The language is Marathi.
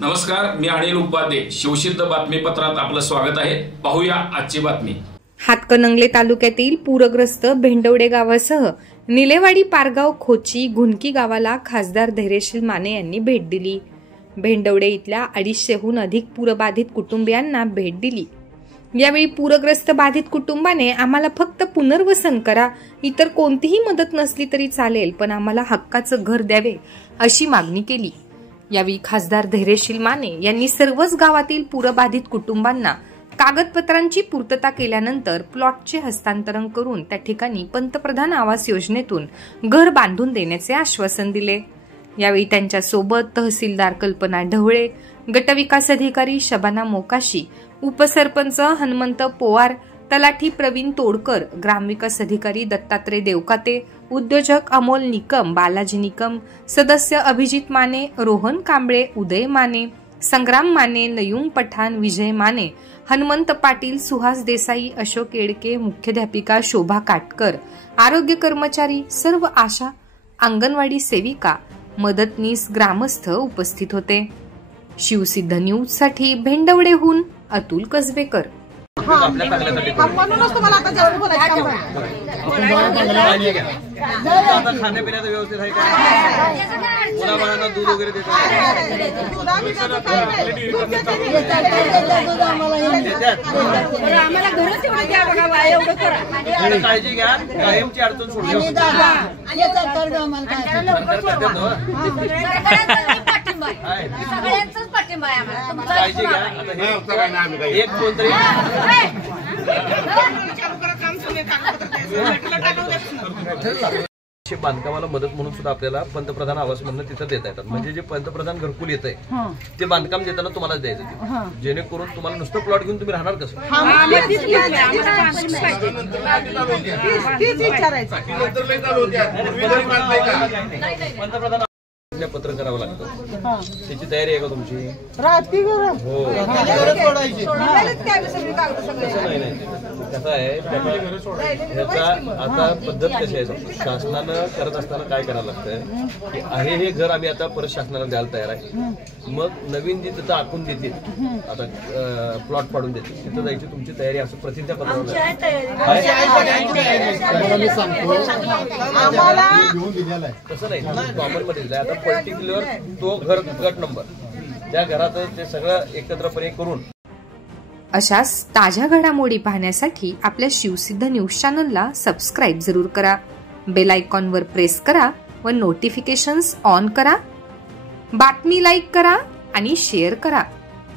नमस्कार, मी अनिल उपाध्ये. शिवसिद्ध बातमीपत्रात आपलं स्वागत आहे. पाहूया आजची बातमी. हातकणंगले तालुक्यातील पूरग्रस्त भेंडवडे गावासह निलेवाडी, पारगाव, खोची, घुनकी गावाला खासदार धैर्यशील माने यांनी भेट दिली. भेंडवडे इथल्या 250हून अधिक पूरबाधित कुटुंबियांना भेट दिली. यावेळी पूरग्रस्त बाधित कुटुंबाने आम्हाला फक्त पुनर्वसन करा, इतर कोणतीही मदत नसली तरी चालेल, पण आम्हाला हक्काचं घर द्यावे अशी मागणी केली. यावेळी खासदार धैर्यशील माने यांनी सर्वच गावातील पूरबाधित कुटुंबांना कागदपत्रांची पूर्तता केल्यानंतर प्लॉटचे हस्तांतरण करून त्या ठिकाणी पंतप्रधान आवास योजनेतून घर बांधून देण्याचे आश्वासन दिले. यावेळी त्यांच्या सोबत तहसीलदार कल्पना ढवळे, गटविकास अधिकारी शबाना मोकाशी, उपसरपंच हनुमंत पोवार, तलाठी प्रवीण तोडकर, ग्रामविकास अधिकारी दत्तात्रय देवकाते, उद्योजक अमोल निकम, बालाजी निकम, सदस्य अभिजित माने, रोहन कांबळे, उदय माने, संग्राम माने, नयूम पठाण, विजय माने, हनुमंत पाटील, सुहास देसाई, अशोक येडके, मुख्याध्यापिका शोभा काटकर, आरोग्य कर्मचारी, सर्व आशा, अंगणवाडी सेविका, मदतनीस, ग्रामस्थ उपस्थित होते. शिवसिद्ध न्यूज साठी भेंडवडेहून अतुल कसबेकर. म्हणूनच तुम्हाला आता जास्त बोलायचं काम आहे. आता खाण्यापिण्याचं व्यवस्थित आहे का? मुलाबाळांना दूध वगैरे देतात? आम्हाला घरच एवढं द्या बघा, एवढं करा. काळजी घ्या, कायमची अडचण सोडू. काळजी घ्या. एक कोणतरी बांधकामाला मदत म्हणून सुद्धा आपल्याला पंतप्रधान आवास म्हणून तिथं देता येतात. म्हणजे जे पंतप्रधान घरकुल येत आहे ते बांधकाम देताना तुम्हाला द्यायचं, जेणेकरून तुम्हाला नुसतं प्लॉट घेऊन तुम्ही राहणार कसं. पंतप्रधान पत्र करावं लागतं, त्याची तयारी आहे का तुमची? हो, कसं आहे ह्याचा आता पद्धत कशी आहे, शासनानं करत असताना काय करायला लागतंय की आहे हे घर आम्ही आता परत शासनाला द्यायला तयार आहे. मग नवीन जी तिथं आखून देतील, आता प्लॉट पाडून देतील, तिथं जायची तुमची तयारी असं प्रतिज्ञा पत्रावर तसं नाही, कॉमन मध्ये दिलाय. आता पर्टिक्युलर तो घर गट नंबर त्या घरात ते सगळं एकत्रपणे करून. अशाच ताज्या घडामोडी पाहण्यासाठी आपल्या शिवसिद्ध न्यूज चॅनलला सबस्क्राईब जरूर करा. बेल आयकॉनवर प्रेस करा व नोटिफिकेशन्स ऑन करा. बातमी लाईक करा आणि शेअर करा.